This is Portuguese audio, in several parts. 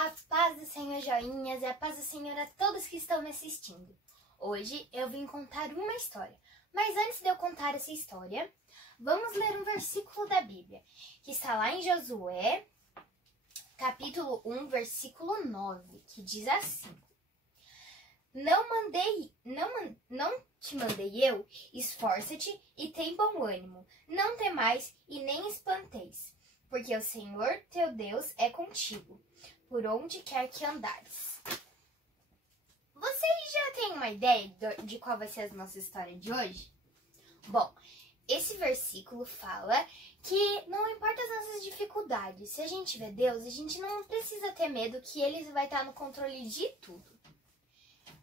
A paz do Senhor, joinhas, e a paz do Senhor a todos que estão me assistindo. Hoje eu vim contar uma história, mas antes de eu contar essa história, vamos ler um versículo da Bíblia, que está lá em Josué, capítulo 1, versículo 9, que diz assim: Não te mandei eu, esforça-te e tem bom ânimo, não temais e nem espanteis, porque o Senhor teu Deus é contigo, por onde quer que andares. Vocês já têm uma ideia de qual vai ser a nossa história de hoje? Bom, esse versículo fala que não importa as nossas dificuldades, se a gente tiver Deus, a gente não precisa ter medo que Ele vai estar no controle de tudo.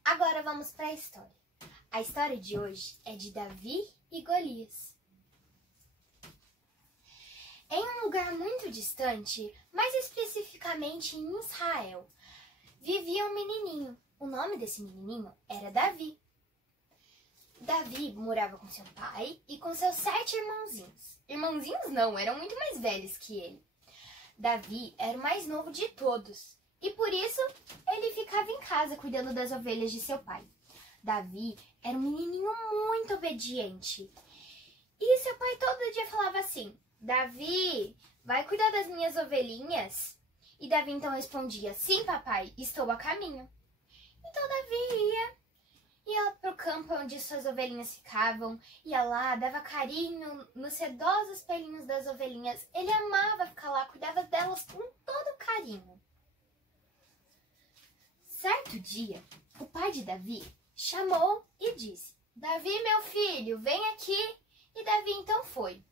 Agora vamos para a história. A história de hoje é de Davi e Golias. Em um lugar muito distante, mais especificamente em Israel, vivia um menininho. O nome desse menininho era Davi. Davi morava com seu pai e com seus 7 irmãozinhos. Irmãozinhos não, eram muito mais velhos que ele. Davi era o mais novo de todos e por isso ele ficava em casa cuidando das ovelhas de seu pai. Davi era um menininho muito obediente e seu pai todo dia falava assim: Davi, vai cuidar das minhas ovelhinhas? E Davi então respondia: sim, papai, estou a caminho. Então Davi ia para o campo onde suas ovelhinhas ficavam, ia lá, dava carinho nos sedosos pelinhos das ovelhinhas. Ele amava ficar lá, cuidava delas com todo carinho. Certo dia, o pai de Davi chamou e disse: Davi, meu filho, vem aqui. E Davi então foi.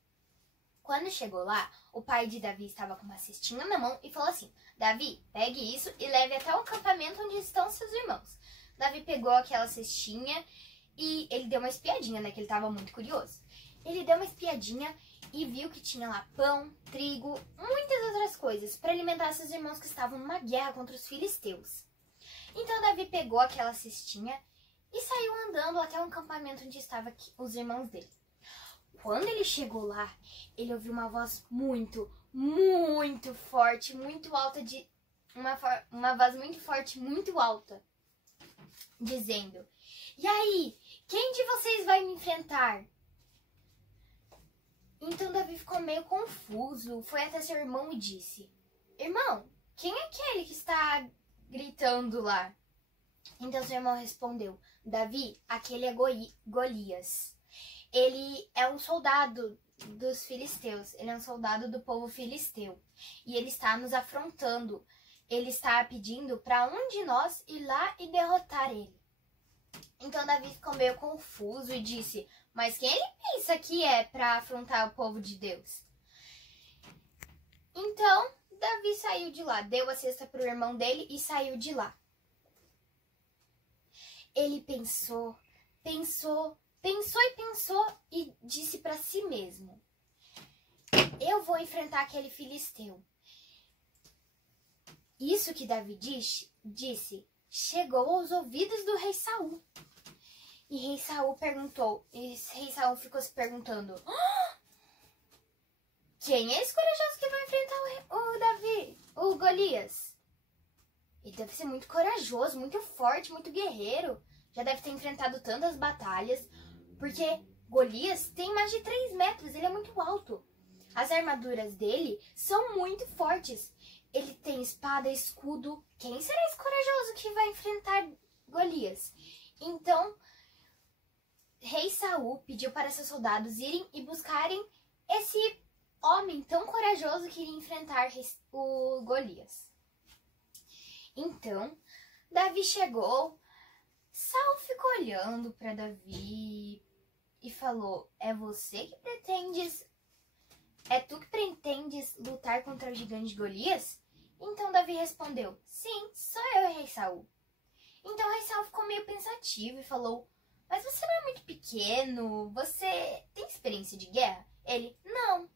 Quando chegou lá, o pai de Davi estava com uma cestinha na mão e falou assim: Davi, pegue isso e leve até o acampamento onde estão seus irmãos. Davi pegou aquela cestinha e ele deu uma espiadinha, né, que ele estava muito curioso. Ele deu uma espiadinha e viu que tinha lá pão, trigo, muitas outras coisas para alimentar seus irmãos que estavam numa guerra contra os filisteus. Então Davi pegou aquela cestinha e saiu andando até o acampamento onde estavam os irmãos dele. Quando ele chegou lá, ele ouviu uma voz muito forte, muito alta, uma voz muito forte, muito alta, dizendo: E aí, quem de vocês vai me enfrentar? Então Davi ficou meio confuso, foi até seu irmão e disse: Irmão, quem é aquele que está gritando lá? Então seu irmão respondeu: Davi, aquele é Golias. Ele é um soldado dos filisteus, ele é um soldado do povo filisteu. E ele está nos afrontando, ele está pedindo para um de nós ir lá e derrotar ele. Então Davi ficou meio confuso e disse: mas quem ele pensa que é para afrontar o povo de Deus? Então Davi saiu de lá, deu a cesta para o irmão dele e saiu de lá. Ele pensou e disse para si mesmo: eu vou enfrentar aquele filisteu. Isso que Davi disse chegou aos ouvidos do rei Saul. E rei Saul ficou se perguntando: quem é esse corajoso que vai enfrentar o Davi, o Golias? Ele deve ser muito corajoso, muito forte, muito guerreiro. Já deve ter enfrentado tantas batalhas, porque Golias tem mais de 3 metros, ele é muito alto. As armaduras dele são muito fortes. Ele tem espada, escudo. Quem será esse corajoso que vai enfrentar Golias? Então, rei Saul pediu para seus soldados irem e buscarem esse homem tão corajoso que iria enfrentar o Golias. Então, Davi chegou. Saul ficou olhando para Davi e falou: É tu que pretendes lutar contra o gigante Golias? Então Davi respondeu: sim, sou eu, rei Saul. Então rei Saul ficou meio pensativo e falou: mas você não é muito pequeno? Você tem experiência de guerra? Ele: não.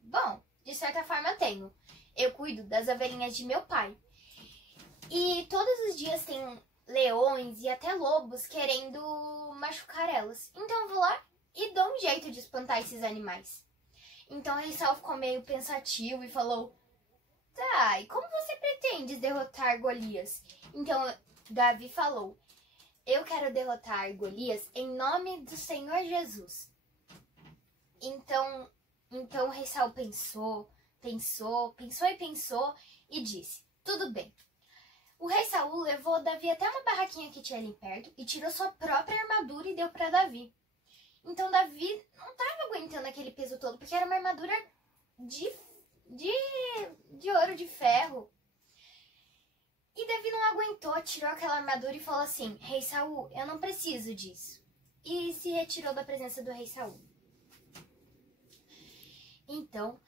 Bom, de certa forma eu tenho. Eu cuido das ovelhinhas de meu pai. E todos os dias tem leões e até lobos querendo machucar elas. Então eu vou lá e dou um jeito de espantar esses animais. Então rei Saul ficou meio pensativo e falou: tá, e como você pretende derrotar Golias? Então Davi falou: eu quero derrotar Golias em nome do Senhor Jesus. Então o rei Saul pensou e disse: tudo bem. O rei Saul levou Davi até uma barraquinha que tinha ali perto e tirou sua própria armadura e deu para Davi. Então Davi não estava aguentando aquele peso todo, porque era uma armadura de ouro, de ferro. E Davi não aguentou, tirou aquela armadura e falou assim: rei Saul, eu não preciso disso. E se retirou da presença do rei Saul. Então,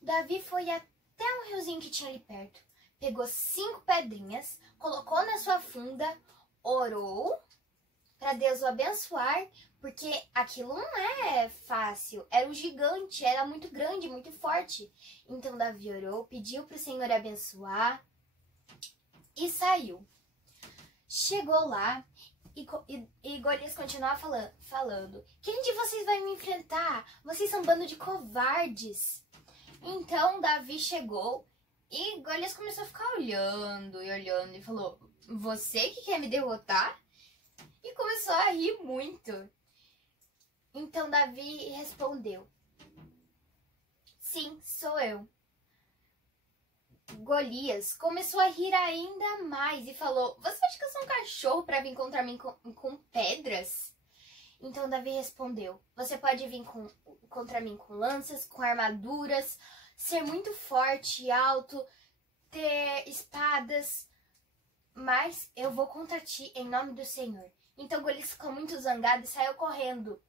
Davi foi até um riozinho que tinha ali perto, pegou 5 pedrinhas, colocou na sua funda, orou para Deus o abençoar, porque aquilo não é fácil, era um gigante, era muito grande, muito forte. Então Davi orou, pediu para o Senhor abençoar e saiu. Chegou lá e Golias continuava falando: quem de vocês vai me enfrentar? Vocês são um bando de covardes. Então Davi chegou e Golias começou a ficar olhando e falou: você que quer me derrotar? E começou a rir muito. Então Davi respondeu: sim, sou eu. Golias começou a rir ainda mais e falou: você acha que eu sou um cachorro para vir contra mim com pedras? Então Davi respondeu: você pode vir contra mim com lanças, com armaduras, ser muito forte e alto, ter espadas, mas eu vou contra ti em nome do Senhor. Então Golias ficou muito zangado e saiu correndo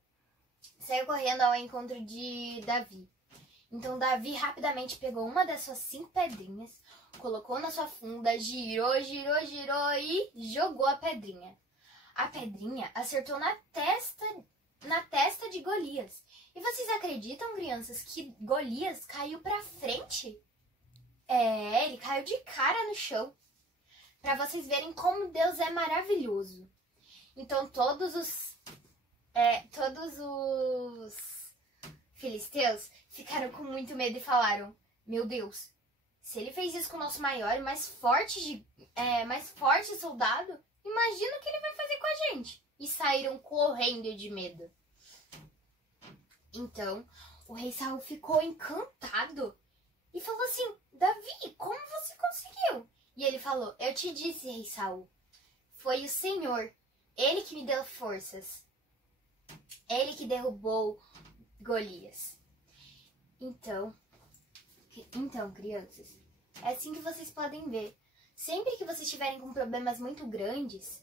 ao encontro de Davi. Então Davi rapidamente pegou uma das suas 5 pedrinhas, colocou na sua funda, girou e jogou a pedrinha. A pedrinha acertou na testa de Golias. E vocês acreditam, crianças, que Golias caiu pra frente? Ele caiu de cara no chão. Para vocês verem como Deus é maravilhoso. Então todos os filisteus ficaram com muito medo e falaram: meu Deus, se ele fez isso com o nosso maior e mais forte soldado, imagina o que ele vai fazer com a gente. E saíram correndo de medo. Então o rei Saul ficou encantado e falou assim: Davi, como você conseguiu? E ele falou: eu te disse, rei Saul, foi o Senhor, ele que me deu forças, ele que derrubou Golias. Então, crianças, é assim que vocês podem ver. Sempre que vocês estiverem com problemas muito grandes,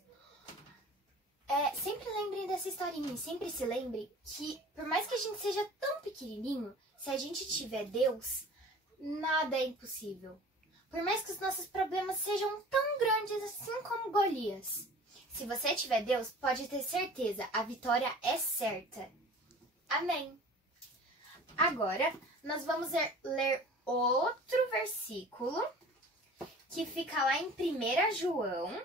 sempre lembrem dessa historinha. Sempre se lembrem que, por mais que a gente seja tão pequenininho, se a gente tiver Deus, nada é impossível. Por mais que os nossos problemas sejam tão grandes assim como Golias, se você tiver Deus, pode ter certeza, a vitória é certa. Amém. Agora, nós vamos ler outro versículo que fica lá em 1 João,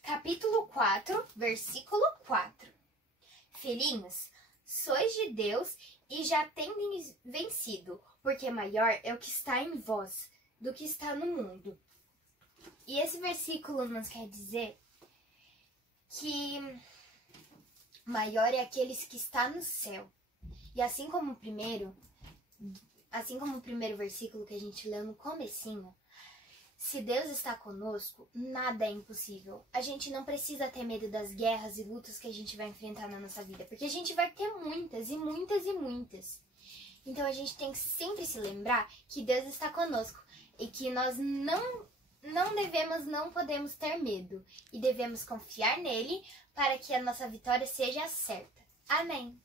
capítulo 4, versículo 4. Filhinhos, sois de Deus e já tendes vencido, porque maior é o que está em vós do que está no mundo. E esse versículo nos quer dizer que maior é aqueles que está no céu. E assim como o primeiro versículo que a gente leu no comecinho, se Deus está conosco, nada é impossível. A gente não precisa ter medo das guerras e lutas que a gente vai enfrentar na nossa vida, porque a gente vai ter muitas e muitas e muitas. Então a gente tem que sempre se lembrar que Deus está conosco e que nós não podemos ter medo e devemos confiar nele para que a nossa vitória seja certa. Amém.